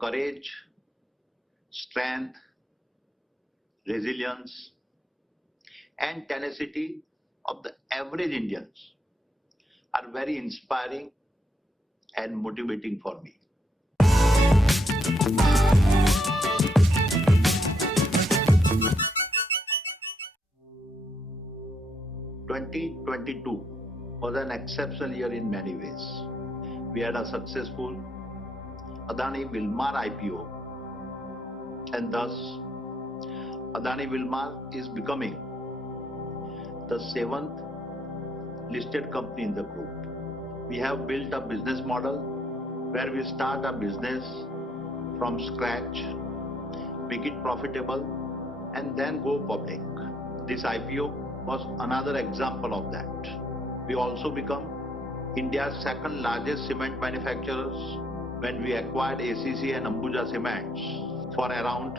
courage, strength, resilience, and tenacity of the average Indians are very inspiring and motivating for me. 2022 was an exceptional year in many ways. We had a successful Adani Wilmar IPO, and thus Adani Wilmar is becoming the 7th listed company in the group. We have built a business model where we start a business from scratch, make it profitable, and then go public. This IPO was another example of that. We also become India's second largest cement manufacturers when we acquired ACC and Ambuja Cements for around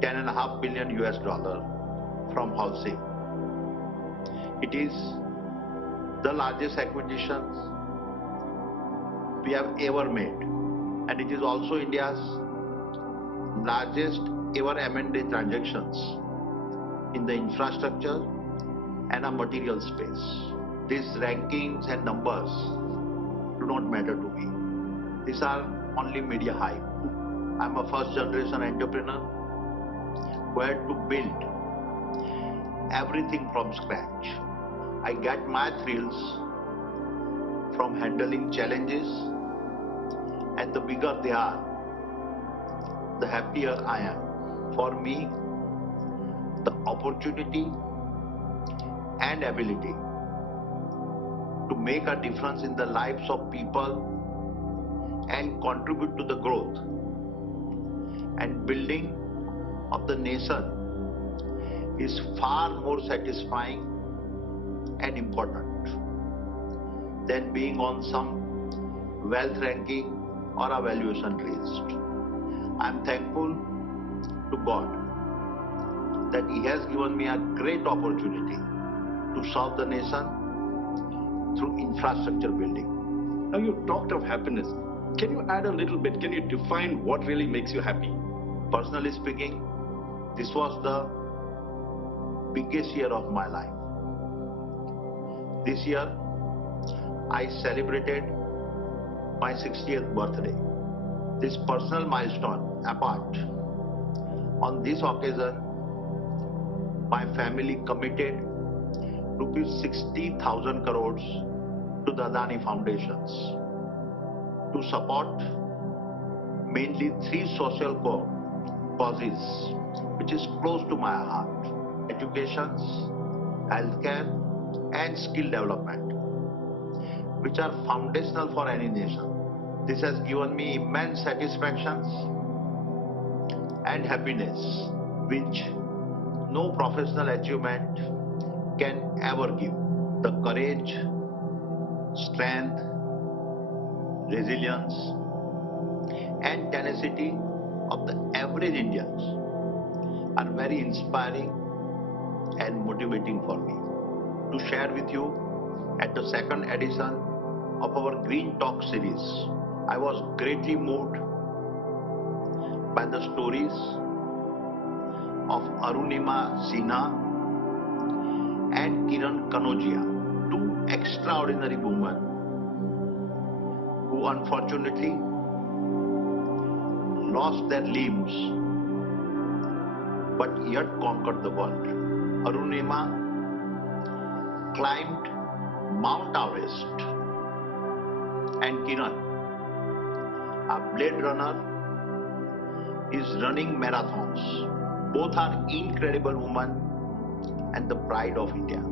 $10.5 billion from Holcim. It is the largest acquisition we have ever made, and it is also India's largest ever M&A transactions in the infrastructure and a material space. These rankings and numbers do not matter to me. These are only media hype. I'm a first generation entrepreneur who had to build everything from scratch. I get my thrills from handling challenges, and the bigger they are, the happier I am. For me, the opportunity and ability to make a difference in the lives of people and contribute to the growth and building of the nation is far more satisfying and important than being on some wealth ranking or a valuation list. I am thankful to God that He has given me a great opportunity to serve the nation through infrastructure building. Now you talked of happiness. Can you add a little bit? Can you define what really makes you happy? Personally speaking, this was the biggest year of my life. This year, I celebrated my 60th birthday. This personal milestone apart, on this occasion, my family committed ₹60,000 crores to the Adani Foundations to support mainly 3 social causes which is close to my heart: education, healthcare, and skill development, which are foundational for any nation. This has given me immense satisfactions and happiness which no professional achievement can ever give. The courage, strength, resilience, and tenacity of the average Indians are very inspiring and motivating for me. To share with you at the 2nd edition of our Green Talk series, I was greatly moved by the stories of Arunima Sinha and Kiran Kanodia, 2 extraordinary women who unfortunately lost their limbs but yet conquered the world. Arunima climbed Mount Everest, and Kiran, a blade runner, is running marathons. Both are incredible women and the pride of India.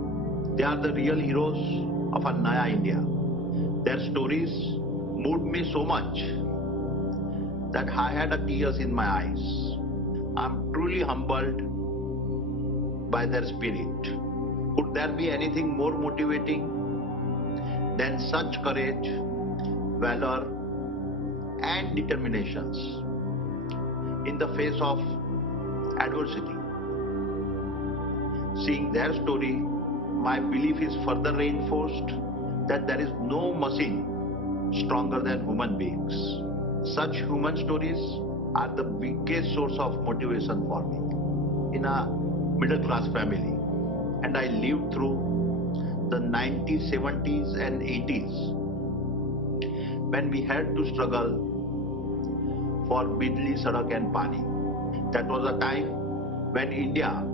They are the real heroes of a Naya India. Their stories moved me so much that I had tears in my eyes. I am truly humbled by their spirit. Could there be anything more motivating than such courage, valor, and determinations in the face of adversity? Seeing their story, my belief is further reinforced that there is no machine stronger than human beings. Such human stories are the biggest source of motivation for me. In a middle class family, and I lived through the 90s, 70s and 80s when we had to struggle for Bidli, Sadak and Pani. That was a time when India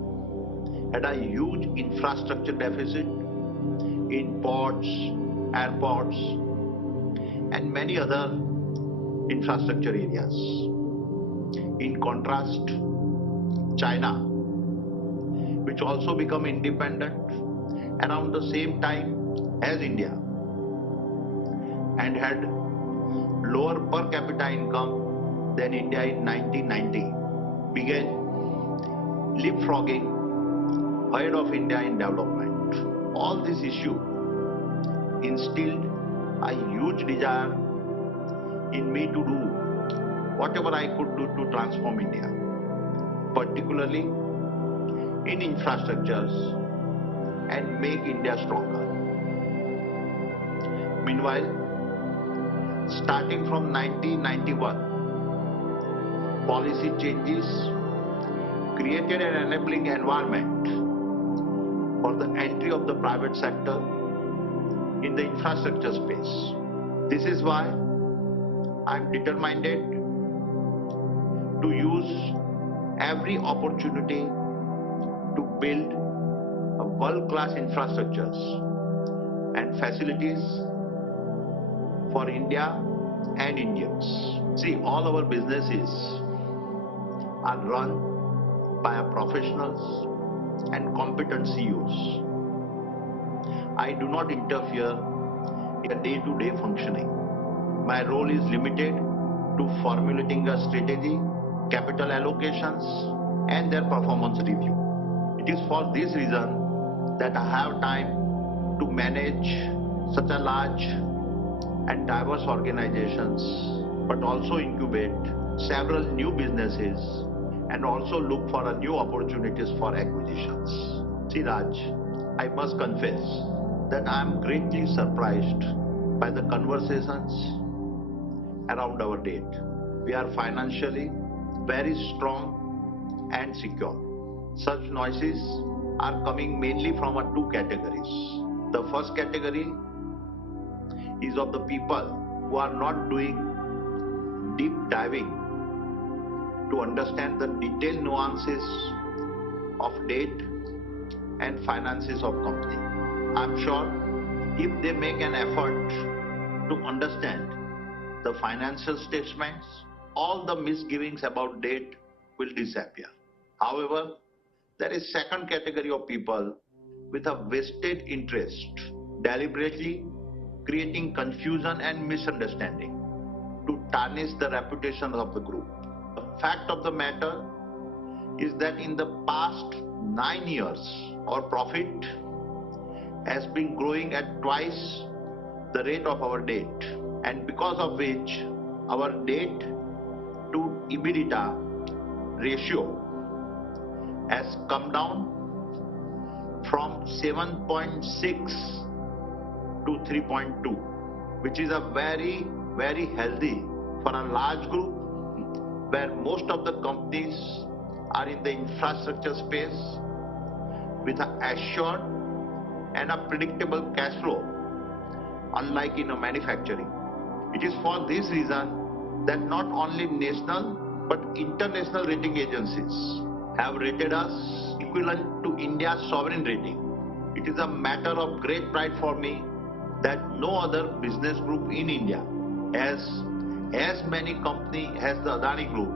had a huge infrastructure deficit in ports, airports and many other infrastructure areas. In contrast, China, which also became independent around the same time as India and had lower per capita income than India in 1990, began leapfrogging ahead of India in development. All this issue instilled a huge desire in me to do whatever I could do to transform India, particularly in infrastructures and make India stronger. Meanwhile, starting from 1991, policy changes created an enabling environment for the entry of the private sector in the infrastructure space. This is why I am determined to use every opportunity to build a world-class infrastructures and facilities for India and Indians. See, all our businesses are run by professionals and competent CEOs. I do not interfere in the day-to-day functioning. My role is limited to formulating a strategy, capital allocations, and their performance review. It is for this reason that I have time to manage such a large and diverse organizations, but also incubate several new businesses and also look for new opportunities for acquisitions. See, Raj, I must confess that I am greatly surprised by the conversations around our debt. We are financially very strong and secure. Such noises are coming mainly from two categories. The first category is of the people who are not doing deep diving to understand the detailed nuances of debt and finances of company. I'm sure if they make an effort to understand the financial statements, all the misgivings about debt will disappear. However, there is second category of people with a vested interest, deliberately creating confusion and misunderstanding to tarnish the reputation of the group. The fact of the matter is that in the past 9 years, our profit has been growing at twice the rate of our debt, and because of which our debt to EBITDA ratio has come down from 7.6 to 3.2, which is a very, very healthy for a large group where most of the companies are in the infrastructure space with an assured and a predictable cash flow, unlike in a manufacturing. It is for this reason that not only national but international rating agencies have rated us equivalent to India's sovereign rating. It is a matter of great pride for me that no other business group in India has as many companies as the Adani Group